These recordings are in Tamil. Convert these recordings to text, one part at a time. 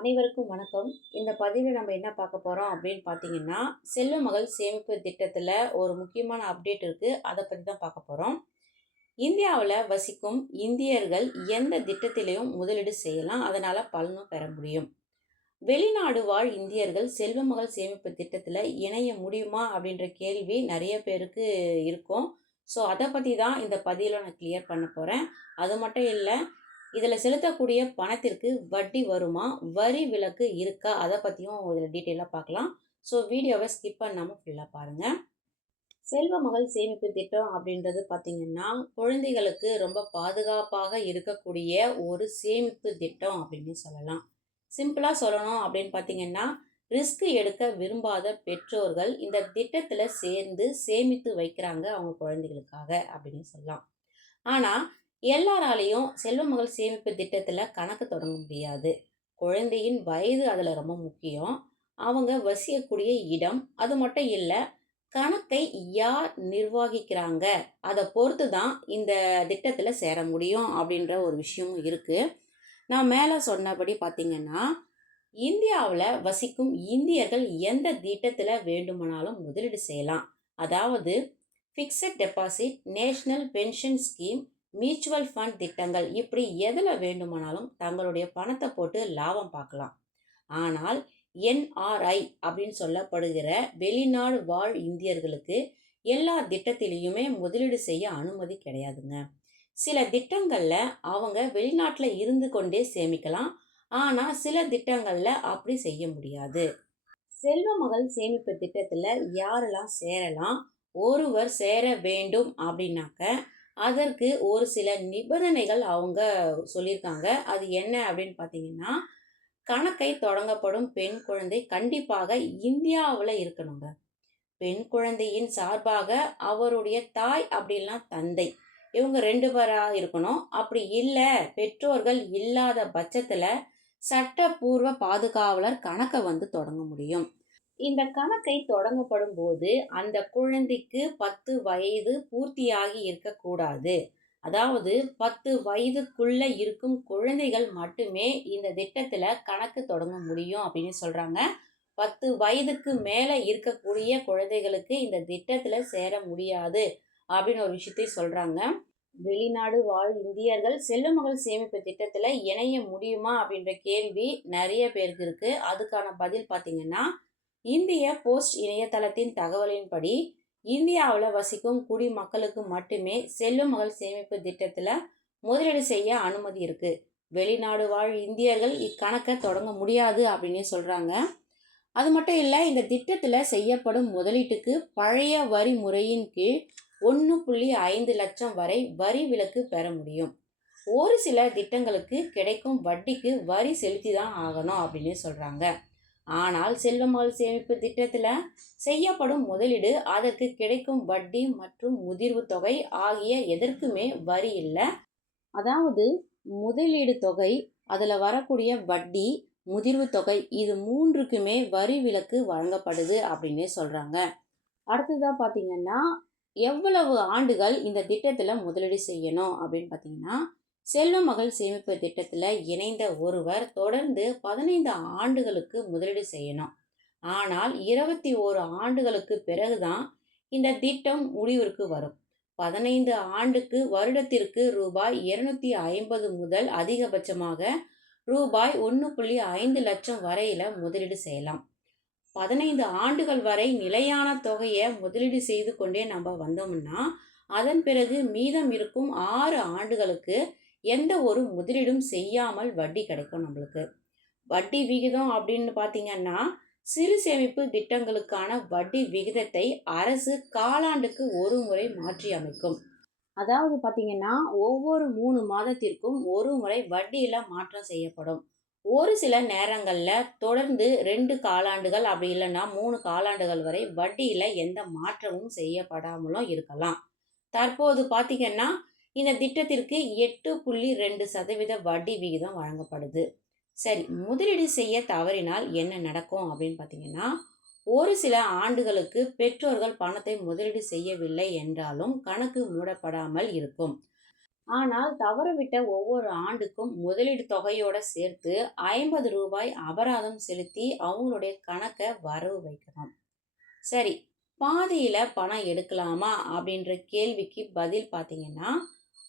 அனைவருக்கும் வணக்கம். இந்த பதிவில் நம்ம என்ன பார்க்க போறோம் அப்படின்னு பார்த்தீங்கன்னா, செல்வ மகள் சேமிப்பு திட்டத்துல ஒரு முக்கியமான அப்டேட் இருக்கு. அதை பத்தி தான் பார்க்க போறோம். இந்தியாவுல வசிக்கும் இந்தியர்கள் எந்த திட்டத்திலையும் முதலீடு செய்யலாம். அதனால பலனும் பெற முடியும். வெளிநாடு வாழ் இந்தியர்கள் செல்வ மகள் சேமிப்பு திட்டத்துல இணைய முடியுமா அப்படின்ற கேள்வி நிறைய பேருக்கு இருக்கும். ஸோ அதை பத்தி தான் இந்த பதிவில் நான் கிளியர் பண்ண போறேன். அது மட்டும் இல்லை, இதுல செலுத்தக்கூடிய பணத்திற்கு வட்டி வருமா, வரி விலக்கு இருக்கா, அதை பத்தியும் இதுல டீட்டெயிலா பார்க்கலாம். ஸோ வீடியோவை ஸ்கிப் பண்ணாம ஃபுல்லா பாருங்க. செல்வ மகள் சேமிப்பு திட்டம் அப்படின்றது பார்த்தீங்கன்னா, குழந்தைகளுக்கு ரொம்ப பாதுகாப்பாக இருக்கக்கூடிய ஒரு சேமிப்பு திட்டம் அப்படின்னு சொல்லலாம். சிம்பிளா சொல்லணும் அப்படின்னு பார்த்தீங்கன்னா, ரிஸ்க் எடுக்க விரும்பாத பெற்றோர்கள் இந்த திட்டத்துல சேர்ந்து சேமித்து வைக்கிறாங்க அவங்க குழந்தைகளுக்காக அப்படின்னு சொல்லலாம். ஆனா, எல்லாராலையும் செல்வ மகள் சேமிப்பு திட்டத்துல கணக்கு தொடங்க முடியாது. குழந்தையின் வயது அதுல ரொம்ப முக்கியம். அவங்க வசிக்கக்கூடிய இடம், அது மட்டும் இல்ல, கணக்கை யார் நிர்வகிக்கிறாங்க, அதை பொறுத்து தான் இந்த திட்டத்துல சேர முடியும் அப்படின்ற ஒரு விஷயமும் இருக்கு. நான் மேல சொன்னபடி பார்த்தீங்கன்னா, இந்தியாவுல வசிக்கும் இந்தியர்கள் எந்த திட்டத்துல வேண்டுமானாலும் முதலீடு செய்யலாம். அதாவது fixed deposit, national pension scheme, mutual fund திட்டங்கள், இப்படி எதில் வேண்டுமானாலும் தங்களுடைய பணத்தை போட்டு லாபம் பார்க்கலாம். ஆனால் என்ஆர்ஐ அப்படின்னு சொல்லப்படுகிற வெளிநாடு வாழ் இந்தியர்களுக்கு எல்லா திட்டத்திலையுமே முதலீடு செய்ய அனுமதி கிடையாதுங்க. சில திட்டங்கள்ல அவங்க வெளிநாட்டில் இருந்து கொண்டே சேமிக்கலாம். ஆனால் சில திட்டங்கள்ல அப்படி செய்ய முடியாது. செல்வ மகள் சேமிப்பு திட்டத்துல யாரெல்லாம் சேரலாம், ஒருவர் சேர வேண்டும் அப்படின்னாக்க அதற்கு ஒரு சில நிபந்தனைகள் அவங்க சொல்லியிருக்காங்க. அது என்ன அப்படின்னு பார்த்தீங்கன்னா, கணக்கை தொடங்கப்படும் பெண் குழந்தை கண்டிப்பாக இந்தியாவில் இருக்கணுங்க. பெண் குழந்தையின் சார்பாக அவருடைய தாய் அப்படின்னா தந்தை, இவங்க 2 பேரா இருக்கணும். அப்படி இல்லை, பெற்றோர்கள் இல்லாத பட்சத்துல சட்டப்பூர்வ பாதுகாவலர் கணக்கை தொடங்க முடியும். இந்த கணக்கை தொடங்கப்படும் போது அந்த குழந்தைக்கு 10 வயது பூர்த்தியாகி இருக்கக்கூடாது. அதாவது 10 வயதுக்குள்ள இருக்கும் குழந்தைகள் மட்டுமே இந்த திட்டத்துல கணக்கு தொடங்க முடியும் அப்படின்னு சொல்றாங்க. 10 வயதுக்கு மேல இருக்கக்கூடிய குழந்தைகளுக்கு இந்த திட்டத்துல சேர முடியாது அப்படின்னு ஒரு விஷயத்தை சொல்றாங்க. வெளிநாடு வாழ் இந்தியர்கள் செல்வ மகள் சேமிப்பு திட்டத்துல இணைய முடியுமா அப்படின்ற கேள்வி நிறைய பேருக்கு இருக்கு. அதுக்கான பதில் பார்த்தீங்கன்னா, இந்திய போஸ்ட் இணையதளத்தின் தகவலின்படி இந்தியாவில் வசிக்கும் குடிமக்களுக்கு மட்டுமே செல்வ மகள் சேமிப்பு திட்டத்தில் முதலீடு செய்ய அனுமதி இருக்கு. வெளிநாடு வாழ் இந்தியர்கள் இக்கணக்கை தொடங்க முடியாது அப்படின்னு சொல்றாங்க. அது மட்டும் இல்லை, இந்த திட்டத்தில் செய்யப்படும் முதலீட்டுக்கு பழைய வரி முறையின் கீழ் 1.5 லட்சம் வரை வரி விலக்கு பெற முடியும். ஒரு சில திட்டங்களுக்கு கிடைக்கும் வட்டிக்கு வரி செலுத்தி தான் ஆகணும் அப்படின்னு சொல்றாங்க. ஆனால் செல்வ மகள் சேமிப்பு திட்டத்தில் செய்யப்படும் முதலீடு, அதற்கு கிடைக்கும் வட்டி மற்றும் முதிர்வு தொகை ஆகிய எதற்குமே வரி இல்லை. அதாவது முதலீடு தொகை, அதில் வரக்கூடிய வட்டி, முதிர்வு தொகை, இது மூன்றுக்குமே வரி விலக்கு வழங்கப்படுது அப்படின்னே சொல்கிறாங்க. அடுத்ததாக பார்த்தீங்கன்னா, எவ்வளவு ஆண்டுகள் இந்த திட்டத்தில் முதலீடு செய்யணும் அப்படின்னு பார்த்தீங்கன்னா, செல்வ மகள் சேமிப்பு திட்டத்தில் இணைந்த ஒருவர் தொடர்ந்து 15 ஆண்டுகளுக்கு முதலீடு செய்யணும். ஆனால் 21 ஆண்டுகளுக்கு பிறகுதான் இந்த திட்டம் முடிவிற்கு வரும். 15 ஆண்டுக்கு வருடத்திற்கு ரூபாய் 250 முதல் அதிகபட்சமாக ரூபாய் 1.5 லட்சம் வரையில முதலீடு செய்யலாம். 15 ஆண்டுகள் வரை நிலையான தொகையை முதலீடு செய்து கொண்டே நம்ம வந்தோம்னா, அதன் பிறகு மீதம் இருக்கும் 6 ஆண்டுகளுக்கு எந்த ஒரு முதலீடும் செய்யாமல் வட்டி கிடைக்கும் நம்மளுக்கு. வட்டி விகிதம் அப்படின்னு பார்த்தீங்கன்னா, சிறு சேமிப்பு திட்டங்களுக்கான வட்டி விகிதத்தை அரசு காலாண்டுக்கு ஒரு முறை மாற்றி அமைக்கும். அதாவது பார்த்தீங்கன்னா, ஒவ்வொரு 3 மாதத்திற்கும் ஒரு முறை வட்டியில மாற்றம் செய்யப்படும். ஒரு சில நேரங்களில் தொடர்ந்து 2 காலாண்டுகள், அப்படி இல்லைன்னா 3 காலாண்டுகள் வரை வட்டியில எந்த மாற்றமும் செய்யப்படாமலும் இருக்கலாம். தற்போது பார்த்தீங்கன்னா, இந்த திட்டத்திற்கு 8.2% வட்டி விகிதம் வழங்கப்படுது. சரி, முதலீடு செய்ய தவறினால் என்ன நடக்கும் அப்படின்னு பார்த்தீங்கன்னா, ஒரு சில ஆண்டுகளுக்கு பெற்றோர்கள் பணத்தை முதலீடு செய்யவில்லை என்றாலும் கணக்கு மூடப்படாமல் இருக்கும். ஆனால் தவறவிட்ட ஒவ்வொரு ஆண்டுக்கும் முதலீடு தொகையோட சேர்த்து ரூ. 50 அபராதம் செலுத்தி அவங்களுடைய கணக்கை வரவு வைக்கணும். சரி, பாதியில பணம் எடுக்கலாமா அப்படின்ற கேள்விக்கு பதில் பார்த்தீங்கன்னா,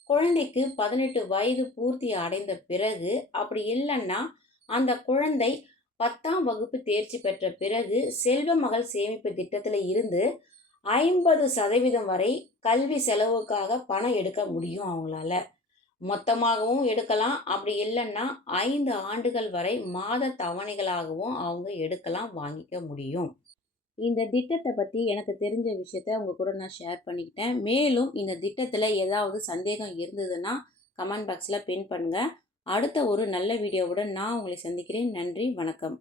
குழந்தைக்கு 18 வயது பூர்த்தி அடைந்த பிறகு, அப்படி இல்லைன்னா அந்த குழந்தை 10ஆம் வகுப்பு தேர்ச்சி பெற்ற பிறகு செல்வ மகள் சேமிப்பு திட்டத்தில் இருந்து 50% வரை கல்வி செலவுக்காக பணம் எடுக்க முடியும் அவங்களால. மொத்தமாகவும் எடுக்கலாம். அப்படி இல்லைன்னா 5 ஆண்டுகள் வரை மாத தவணைகளாகவும் அவங்க எடுக்கலாம், வாங்கிக்க முடியும். இந்த திட்டத்தை பற்றி எனக்கு தெரிஞ்ச விஷயத்த உங்க கூட நான் ஷேர் பண்ணிக்கிட்டேன். மேலும் இந்த திட்டத்தில் ஏதாவது சந்தேகம் இருந்ததுன்னா கமெண்ட் பாக்ஸில் பின் பண்ணுங்க. அடுத்த ஒரு நல்ல வீடியோவுடன் நான் உங்களை சந்திக்கிறேன். நன்றி, வணக்கம்.